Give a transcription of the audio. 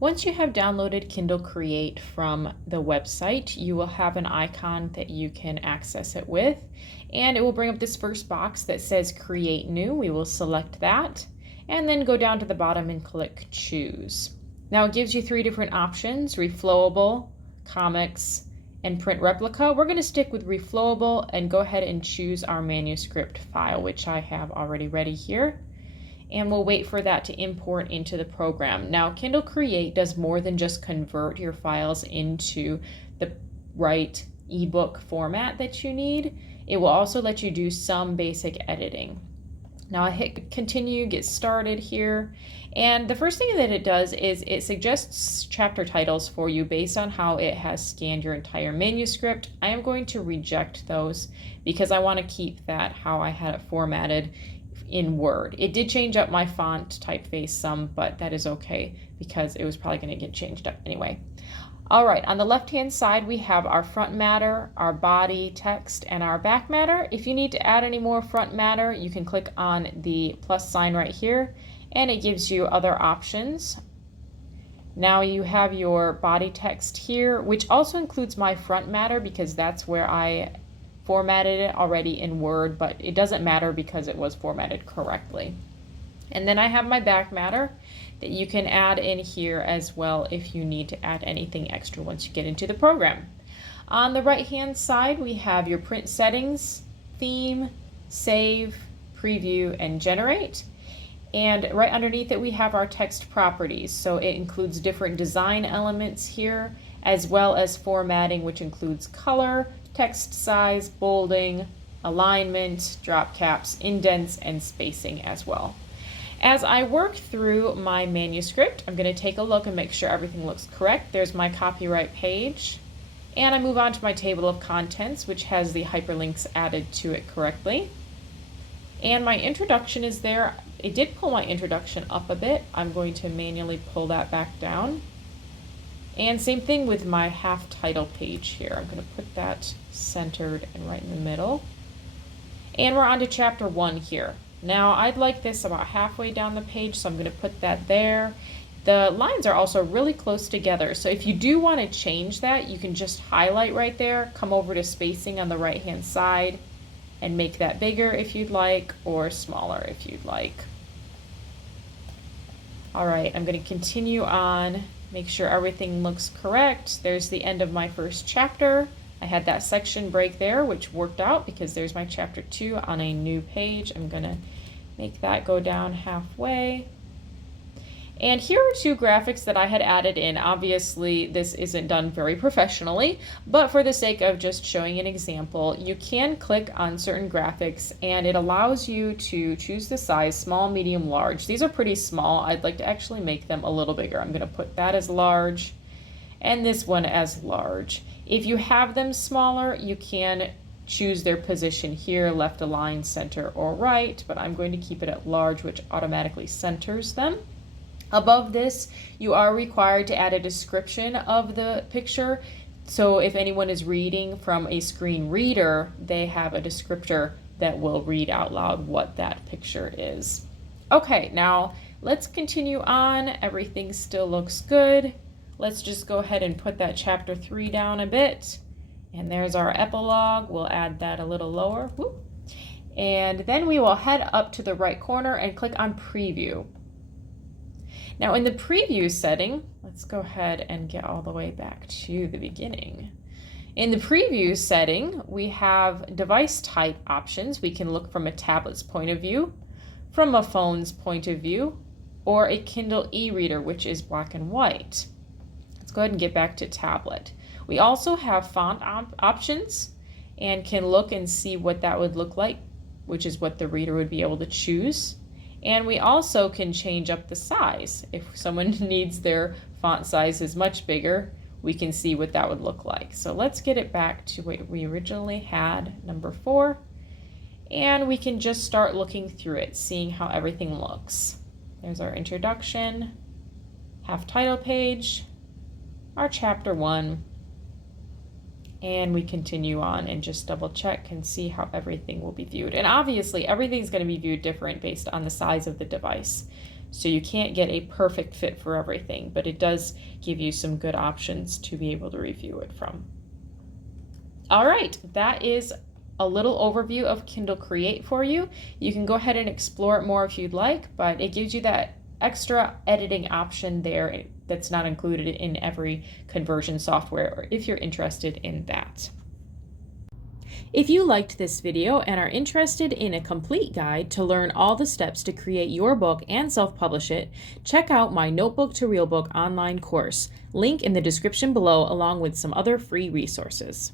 Once you have downloaded Kindle Create from the website, you will have an icon that you can access it with, and it will bring up this first box that says Create New. We will select that, and then go down to the bottom and click Choose. Now it gives you three different options: reflowable, comics, and print replica. We're going to stick with reflowable and go ahead and choose our manuscript file, which I have already ready here. And we'll wait for that to import into the program. Now, Kindle Create does more than just convert your files into the right ebook format that you need. It will also let you do some basic editing. Now I hit continue, get started here. And the first thing that it does is it suggests chapter titles for you based on how it has scanned your entire manuscript. I am going to reject those because I want to keep that how I had it formatted in Word. It did change up my font typeface some, but that is okay because it was probably going to get changed up anyway. All right, on the left-hand side, we have our front matter, our body text, and our back matter. If you need to add any more front matter, you can click on the plus sign right here, and it gives you other options. Now you have your body text here, which also includes my front matter because that's where I formatted it already in Word, but it doesn't matter because it was formatted correctly. And then I have my back matter that you can add in here as well if you need to add anything extra once you get into the program. On the right hand side, we have your print settings, theme, save, preview, and generate. And right underneath it, we have our text properties. So it includes different design elements here, as well as formatting, which includes color, text size, bolding, alignment, drop caps, indents, and spacing as well. As I work through my manuscript, I'm going to take a look and make sure everything looks correct. There's my copyright page, and I move on to my table of contents, which has the hyperlinks added to it correctly. And my introduction is there. It did pull my introduction up a bit. I'm going to manually pull that back down. And same thing with my half title page here. I'm going to put that centered and right in the middle. And we're on to chapter 1 here. Now I'd like this about halfway down the page, so I'm going to put that there. The lines are also really close together, so if you do want to change that, you can just highlight right there, come over to spacing on the right hand side, and make that bigger if you'd like, or smaller if you'd like. Alright, I'm going to continue on, make sure everything looks correct. There's the end of my first chapter. I had that section break there, which worked out because there's my chapter 2 on a new page. I'm going to make that go down halfway. And here are two graphics that I had added in. Obviously, this isn't done very professionally, but for the sake of just showing an example, you can click on certain graphics and it allows you to choose the size, small, medium, large. These are pretty small. I'd like to actually make them a little bigger. I'm going to put that as large and this one as large. If you have them smaller, you can choose their position here, left align, center, or right, but I'm going to keep it at large, which automatically centers them. Above this, you are required to add a description of the picture. So if anyone is reading from a screen reader, they have a descriptor that will read out loud what that picture is. Okay, now let's continue on. Everything still looks good. Let's just go ahead and put that chapter 3 down a bit. And there's our epilogue. We'll add that a little lower. Whoop. And then we will head up to the right corner and click on preview. Now in the preview setting, let's go ahead and get all the way back to the beginning. In the preview setting, we have device type options. We can look from a tablet's point of view, from a phone's point of view, or a Kindle e-reader, which is black and white. Let's go ahead and get back to tablet. We also have font options and can look and see what that would look like, which is what the reader would be able to choose. And we also can change up the size. If someone needs their font sizes much bigger, we can see what that would look like. So let's get it back to what we originally had, number 4. And we can just start looking through it, seeing how everything looks. There's our introduction, half title page, our chapter 1, and we continue on and just double check and see how everything will be viewed. And obviously everything's going to be viewed different based on the size of the device. So you can't get a perfect fit for everything, but it does give you some good options to be able to review it from. All right, that is a little overview of Kindle Create for you. You can go ahead and explore it more if you'd like, but it gives you that extra editing option there that's not included in every conversion software, or if you're interested in that. If you liked this video and are interested in a complete guide to learn all the steps to create your book and self-publish it, check out my Notebook to Real Book online course, link in the description below, along with some other free resources.